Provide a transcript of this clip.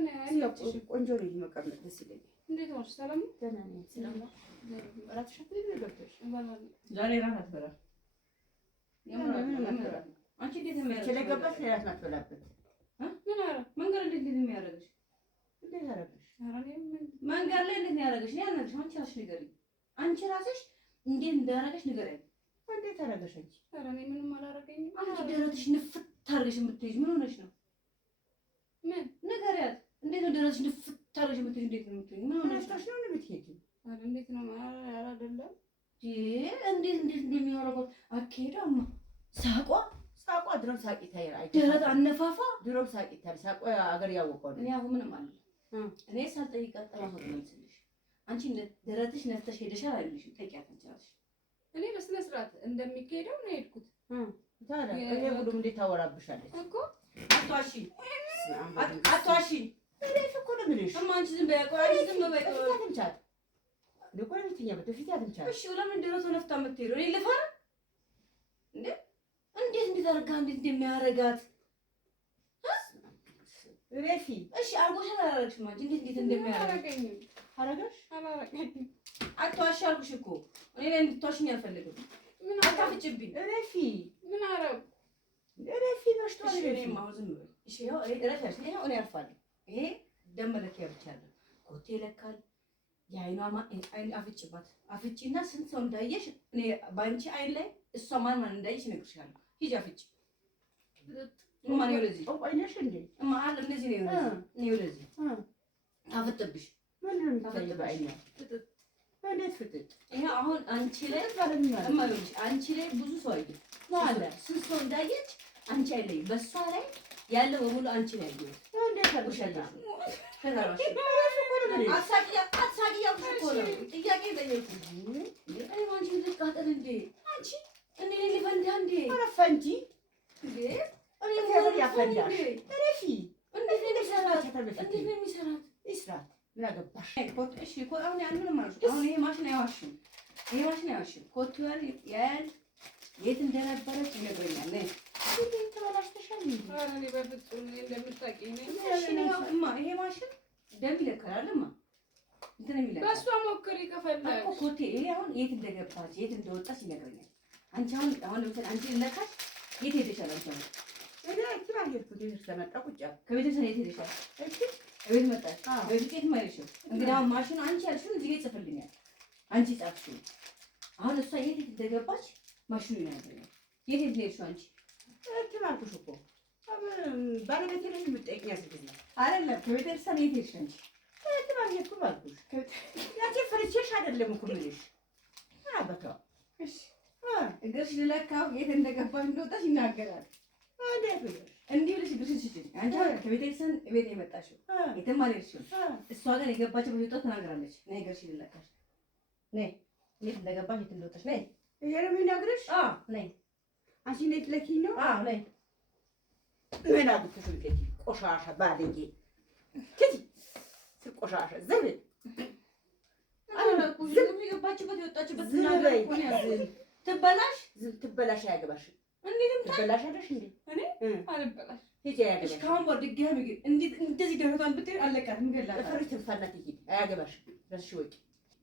ምን ያለችሽ ቆንጆ ልጅ መቀመጥ ደስ ይለኛል። እንዴት ዋልሽ? ሰላም ደህና ነኝ። ሰላም ነው። እራትሽ ገብተሽ ዛሬ እራት አትበላም? አንቺ እንዴት ነው ስለገባሽ እራት ማትበላበት? ምን አረ መንገድ እንዴት የሚያደርግሽ? እንዴት አደረግሽ? መንገድ ላይ እንዴት ነው ያደረግሽ? እኔ አልነግርሽ። አንቺ ራስሽ ንገሪኝ። አንቺ ራስሽ እንዴት እንዳደረገሽ ንገሪኝ። እንዴት አደረገሽ አንቺ? ኧረ እኔ ምንም አላደረገኝም። አንቺ ደረትሽ ንፍት አድርገሽ የምትይዥ ምን ሆነሽ ነው? ምን ንገሪያት። እንዴት ነው ደረትሽ ንፍት አድርገሽ የምትይዥ? እንዴት ነው የምትይዥ? ምን ሆነሽ ነው? ነው የምትሄጂው? ኧረ እንዴት ነው አይደለም እንዴት እንደሚያደርገው አትሄዳማ። ሳቋ ድሮም ሳቂታ ይራይ ደረት አነፋፋ ድሮም ሳቂታ ሳቋ አገር ያወቀው እኔ አሁን ምንም አለ እኔ ሳልጠይቃት ጠራሁ ነው ትልሽ አንቺ ደረትሽ ነፍተሽ ሄደሻል አይልሽም? ጠይቂያት እንቻለሽ። እኔ በስነ ስርዓት እንደሚካሄደው ነው የሄድኩት። ታዲያ እኔ ሁሉም እንዴት ታወራብሻለች እኮ አቷሺ እኔ እኮ ነው የምልሽ። አንቺ ዝም በይ ቆይ ዝም በይ አትንቻት ለቆይ ልትኛ በፊት አትንቻት። እሺ ለምን ደረቱ ነፍታ የምትሄደው? እኔ ልፈራ እንዴ? እንዴት አድርጋ እንዴት እንደሚያረጋት ረፊ እሺ አርጎሽ አላረግሽም አንቺ እንዴት እንደሚያረጋኝ አረጋሽ አላረጋኝ። አትዋሽ አልኩሽ እኮ እኔ ላይ እንድትዋሽኝ አልፈልግም። ምን አታፍጭብኝ ረፊ። ምን አረብ ረፊ ነሽቶ እኔ ማውዝ ነው። እሺ ያው ረፊ ያው እኔ አርፋለሁ። ይሄ ደም መለኪያ ብቻ አይደለም ኮቴ ይለካል። የአይኗ አይን አፍጭባት አፍጭና ስንት ሰው እንዳየሽ እኔ ባንቺ አይን ላይ እሷ ማን እንዳየሽ እነግርሻለሁ። ሂጂ አፍጭ ማን ይወለዚህ አይነሽ እንዴ ማን እንደዚህ ነው ይወለዚህ አፍጥብሽ ምን ታፈጥብ አይኛ እንዴት ፍጥጥ ይሄ አሁን አንቺ ላይ እማይሆንሽ አንቺ ላይ ብዙ ሰው አይደል ማለት ስንት ሰው እንዳየች አንቺ አይለይ በሷ ላይ ያለው በሙሉ አንቺ ላይ አይደል እንዴት ታውሻለሽ? ተዛራሽ አሳቂያ ነው ጥያቄ በየኩ እኔ ማንቺ ልትቃጠል እንዴ አንቺ እኔ ልፈንዳ እንዴ አረፈንጂ እንዴ እኔ ምን ያፈንዳሽ ረፊ እንዴት ነው የሚሰራት ይስራት ምን አገባሽ? እሺ አሁን ያን ምንም ማለት ነው። አሁን ይሄ ማሽን አይዋሽም ኮቱ ያል የት እንደነበረች ይነግረኛል። ነይ እንዴት ተበላሽተሻል? ኧረ እኔ በፍጹም እንደምታውቂኝ ነኝ። እሺ ይሄ ማሽን ደም ይለካልማ እንትን የሚለካ በሷ ሞክሪ ከፈለግሽ እኮ ኮቴ ይሄ አሁን የት እንደገባች የት እንደወጣች ይነግረኛል። አንቺ አሁን ለምሳሌ አንቺ ለካሽ የት ሄደሻል? አንቺ እኔ ትራን ሄድኩት ተመጣ ቁጫ ከቤተሰብ የት ሄደሻል? እሺ እቤት መጣሽ? በፊት ማይልሽም እንግዲህ አሁን ማሽኑ አንቺ ያልሽውን እዚህ ጋር ይጽፍልኛል። አንቺ ጻፍሽው። አሁን እሷ የት እንደገባች ማሽኑ ይነግረኛል። የት ሄድሽ አንቺ? አልኩሽ እኮ ባለቤቴ ነኝ የምትጠይቂኝ አስገኝ አይደለም። ከቤተሰብ የት ሄድሽ አንቺ? አልሄድኩም አልኩሽ። ያቺ ፍርቼሽ አይደለም እኮ የምልሽ አበቃ። እሺ እግርሽ ልለካው የት እንደገባሽ እንደወጣሽ ይናገራል። እንዲህ ብለሽ እግርሽን ስጪኝ። አንቺ ከቤተሰብ ቤት የመጣሽው የትም አልሄድሽም። እሷ ግን የገባችው በወጣት ተናግራለች። ነይ እግርሽን ልለካሽ። ነይ የት እንደገባሽ የት እንደወጣሽ ነይ። ይሄ ነው የሚነግርሽ? አዎ ነይ። አንቺ ነይ ትለኪኝ ነው? አዎ ነይ። ምን አድርገሽ ልከኪ? ቆሻሻ ባለጌ ከቲ ቆሻሻ ዘብ ዝም የገባችበት የወጣችበት ተናግራ እኮ ነው ያዘኝ። ትበላሽ አያገባሽም። እንዴትም ትበላሽ አይደሽ እንዴ? እኔ አልበላሽ ሂጂ አያገባሽ። ካሁን ወር ድጋሚ ግን እንደዚህ ደረታን ብትይ አለቃት ምገላታ ፈሪት ተፋናት ይሄድ አያገባሽም። ረሽ ወቂ